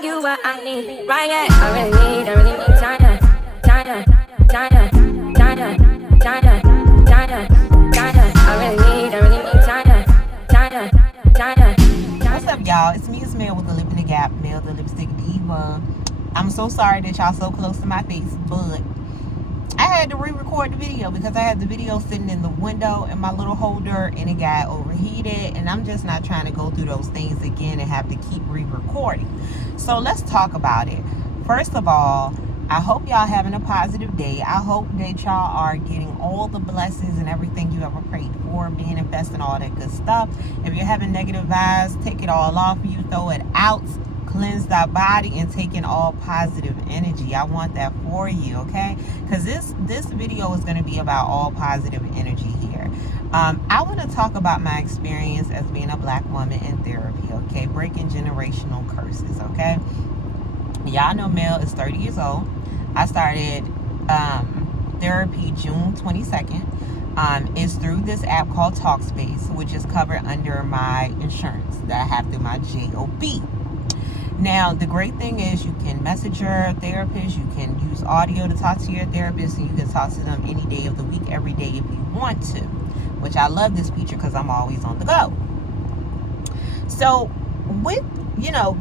tell you what I need. Right, yeah. I really need China, China, China, China, China, China, China. I really need China, China, China. What's up, y'all? It's me, Mel with the Lip in the Gap, Mel the Lipstick Diva. I'm so sorry that y'all so close to my face, but I had to re-record the video because I had the video sitting in the window in my little holder and it got overheated, and I'm just not trying to go through those things again and have to keep re-recording. So let's talk about it. First of all, I hope y'all having a positive day. I hope that y'all are getting all the blessings and everything you ever prayed for, being invested, all that good stuff. If you're having negative vibes, take it all off you, throw it out, cleanse that body, and take in all positive energy. I want that for you, okay? Because this video is going to be about all positive energy here. I want to talk about my experience as being a black woman in therapy, okay? Breaking generational curses, okay? Y'all know Mel is 30 years old. I started therapy June 22nd. It's through this app called Talkspace, which is covered under my insurance that I have through my JOB. Now, the great thing is you can message your therapist, you can use audio to talk to your therapist, and you can talk to them any day of the week, every day if you want to, which I love this feature because I'm always on the go. So with,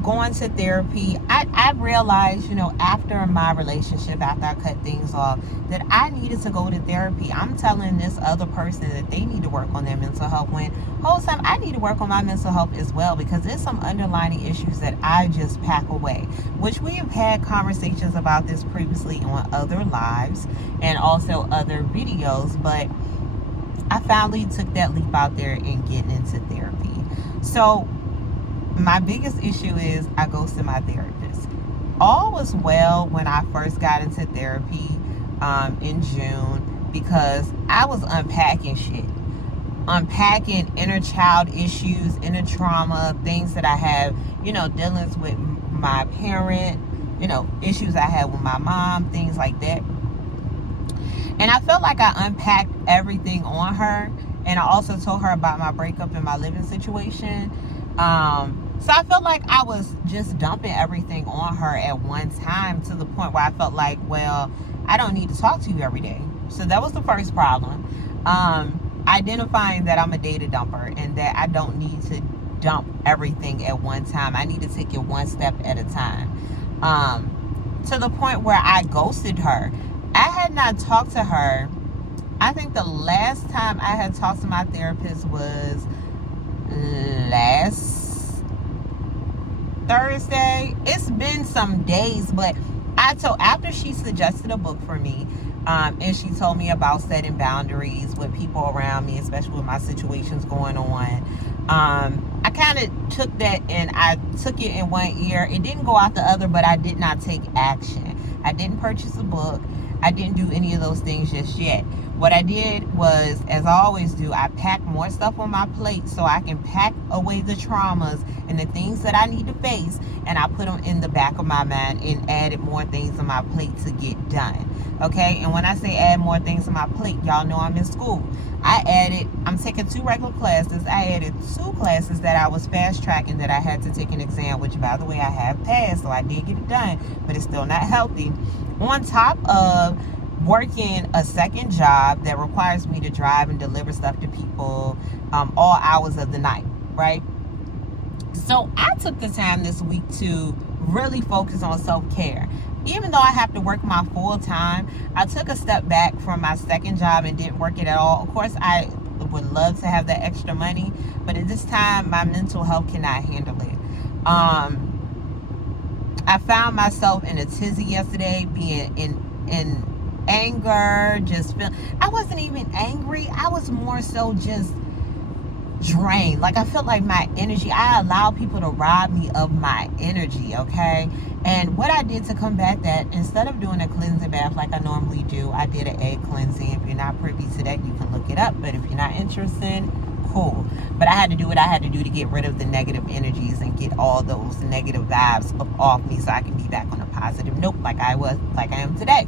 going to therapy, I realized, after my relationship, after I cut things off, that I needed to go to therapy. I'm telling this other person that they need to work on their mental health, when whole time I need to work on my mental health as well, because there's some underlying issues that I just pack away, which we have had conversations about this previously on other lives and also other videos, but I finally took that leap out there in getting into therapy. So my biggest issue is I go to my therapist. All was well when I first got into therapy in June, because I was unpacking shit. Unpacking inner child issues, inner trauma, things that I have, dealings with my parent, issues I had with my mom, things like that. And I felt like I unpacked everything on her. And I also told her about my breakup and my living situation. So I felt like I was just dumping everything on her at one time, to the point where I felt like, well, I don't need to talk to you every day. So that was the first problem. Identifying that I'm a data dumper and that I don't need to dump everything at one time. I need to take it one step at a time. To the point where I ghosted her. I had not talked to her. I think the last time I had talked to my therapist was last Thursday. It's been some days, but after she suggested a book for me, and she told me about setting boundaries with people around me, especially with my situations going on, I kind of took that and I took it in one ear. It didn't go out the other, but I did not take action. I didn't purchase a book. I didn't do any of those things just yet. What I did was, as I always do, I packed more stuff on my plate so I can pack away the traumas and the things that I need to face, and I put them in the back of my mind and added more things on my plate to get done. Okay? And when I say add more things on my plate, y'all know I'm in school. I'm taking 2 regular classes. I added 2 classes that I was fast tracking that I had to take an exam, which, by the way, I have passed, so I did get it done, but it's still not healthy. On top of working a second job that requires me to drive and deliver stuff to people all hours of the night, right? So I took the time this week to really focus on self-care. Even though I have to work my full time, I took a step back from my second job and didn't work it at all. Of course, I would love to have that extra money, but at this time, my mental health cannot handle it. I found myself in a tizzy yesterday, being in anger, I wasn't even angry. I was more so just drained. Like, I felt like my energy, I allowed people to rob me of my energy, okay? And what I did to combat that, instead of doing a cleansing bath like I normally do, I did an egg cleansing. If you're not privy to that, you can look it up. But if you're not interested, cool. But I had to do what I had to do to get rid of the negative energies and get all those negative vibes off me, so I can be back on a positive note like I am today.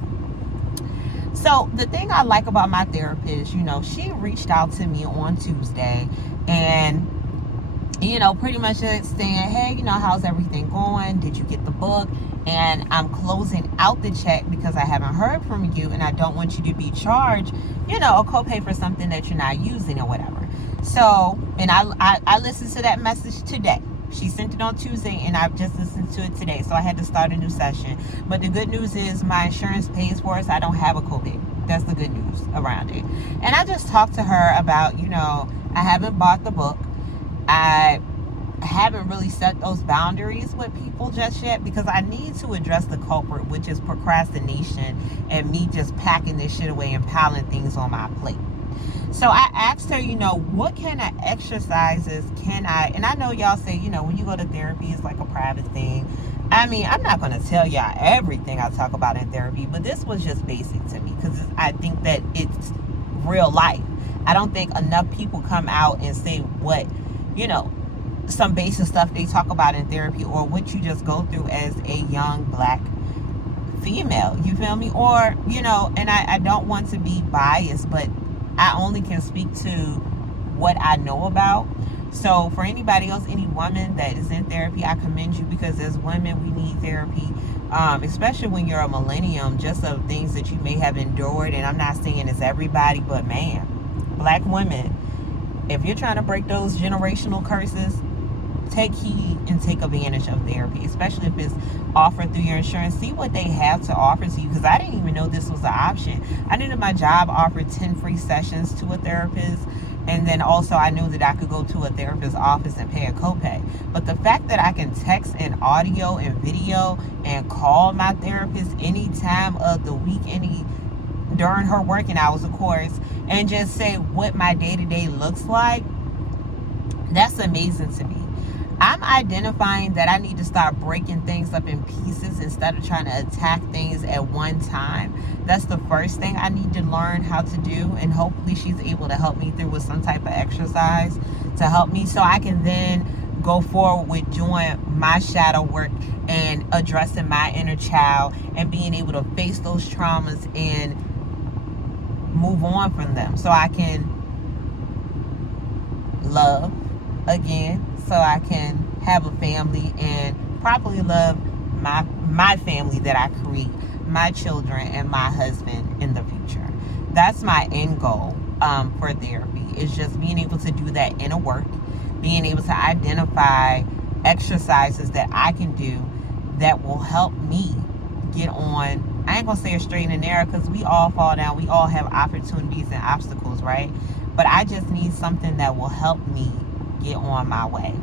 So the thing I like about my therapist, she reached out to me on Tuesday, and you know, pretty much just saying, hey, you know, how's everything going? Did you get the book? And I'm closing out the check because I haven't heard from you, and I don't want you to be charged, you know, a copay for something that you're not using or whatever. So, and I listened to that message today. She sent it on Tuesday, and I've just listened to it today. So I had to start a new session. But the good news is my insurance pays for it, so I don't have a copay. That's the good news around it. And I just talked to her about, you know, I haven't bought the book. I haven't really set those boundaries with people just yet because I need to address the culprit, which is procrastination and me just packing this shit away and piling things on my plate. So I asked her, you know, what kind of exercises can I, and I know y'all say, you know, when you go to therapy, it's like a private thing. I mean, I'm not going to tell y'all everything I talk about in therapy, but this was just basic to me because I think that it's real life. I don't think enough people come out and say what, you know, some basic stuff they talk about in therapy or what you just go through as a young black female. You feel me? Or, you know, and I don't want to be biased, but I only can speak to what I know about. So for anybody else, any woman that is in therapy, I commend you because as women, we need therapy, especially when you're a millennium, just of things that you may have endured. And I'm not saying it's everybody, but man, black women, if you're trying to break those generational curses, take heed and take advantage of therapy, especially if it's offered through your insurance. See what they have to offer to you, because I didn't even know this was an option. I knew that my job offered 10 free sessions to a therapist, and then also I knew that I could go to a therapist's office and pay a copay. But the fact that I can text and audio and video and call my therapist any time of the week, during her working hours, of course, and just say what my day-to-day looks like, that's amazing to me. I'm identifying that I need to start breaking things up in pieces instead of trying to attack things at one time. That's the first thing I need to learn how to do, and hopefully she's able to help me through with some type of exercise to help me so I can then go forward with doing my shadow work and addressing my inner child and being able to face those traumas and move on from them so I can love again, so I can have a family and properly love my family that I create, my children and my husband in the future. That's my end goal for therapy, is just being able to do that inner work, being able to identify exercises that I can do that will help me get on, I ain't gonna say a straight and narrow because we all fall down, we all have opportunities and obstacles, right? But I just need something that will help me get on my way.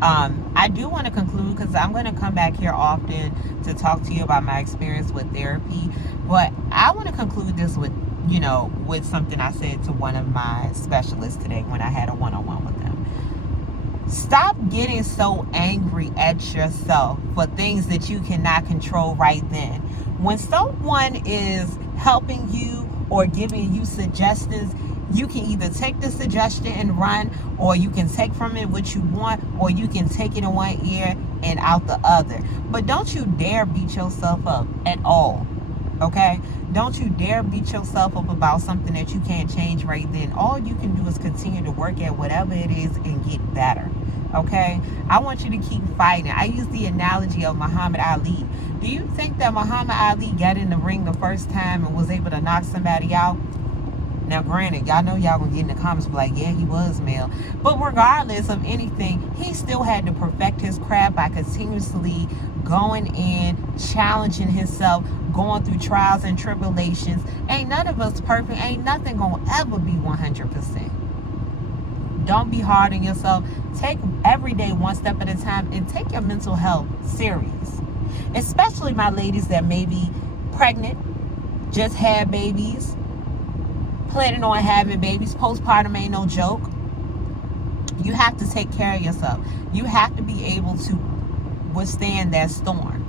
I do want to conclude because I'm going to come back here often to talk to you about my experience with therapy, but I want to conclude this with, you know, with something I said to one of my specialists today when I had a one-on-one with them. Stop getting so angry at yourself for things that you cannot control right then. When someone is helping you or giving you suggestions, you can either take the suggestion and run, or you can take from it what you want, or you can take it in one ear and out the other. But don't you dare beat yourself up at all, okay? Don't you dare beat yourself up about something that you can't change right then. All you can do is continue to work at whatever it is and get better, okay? I want you to keep fighting. I use the analogy of Muhammad Ali. Do you think that Muhammad Ali got in the ring the first time and was able to knock somebody out? Now, granted, y'all know y'all gonna get in the comments like, yeah, he was male. But regardless of anything, he still had to perfect his craft by continuously going in, challenging himself, going through trials and tribulations. Ain't none of us perfect. Ain't nothing gonna ever be 100%. Don't be hard on yourself. Take every day one step at a time and take your mental health serious. Especially my ladies that may be pregnant, just had babies, planning on having babies. Postpartum ain't no joke. You have to take care of yourself. You have to be able to withstand that storm.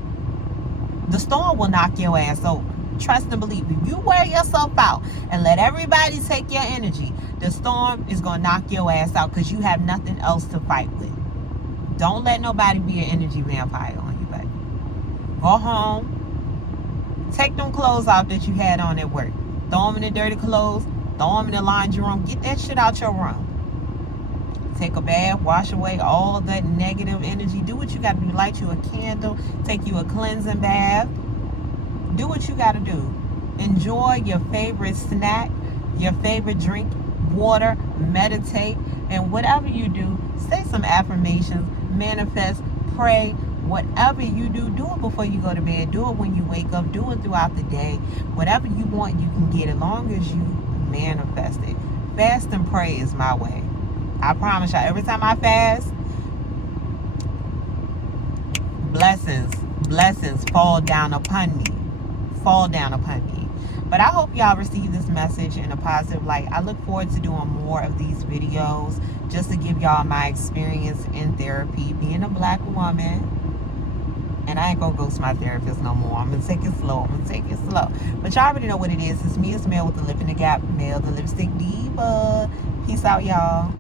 The storm will knock your ass over. Trust and believe. If you wear yourself out and let everybody take your energy, the storm is going to knock your ass out because you have nothing else to fight with. Don't let nobody be an energy vampire on you, baby. Go home. Take them clothes off that you had on at work. Throw them in the dirty clothes. Throw them in the laundry room. Get that shit out your room. Take a bath, wash away all that negative energy. Do what you got to do. Light you a candle, take you a cleansing bath. Do what you got to do. Enjoy your favorite snack, your favorite drink, water, meditate, and whatever you do, say some affirmations, manifest, pray. Whatever you do, do it before you go to bed. Do it when you wake up. Do it throughout the day. Whatever you want, you can get as long as you manifest it. Fast and pray is my way. I promise y'all, every time I fast, blessings fall down upon me. Fall down upon me. But I hope y'all receive this message in a positive light. I look forward to doing more of these videos just to give y'all my experience in therapy, being a black woman. And I ain't gonna ghost my therapist no more. I'm gonna take it slow. But y'all already know what it is. It's me, it's Mel with the Lip in the Gap, Mel the Lipstick Diva. Peace out, y'all.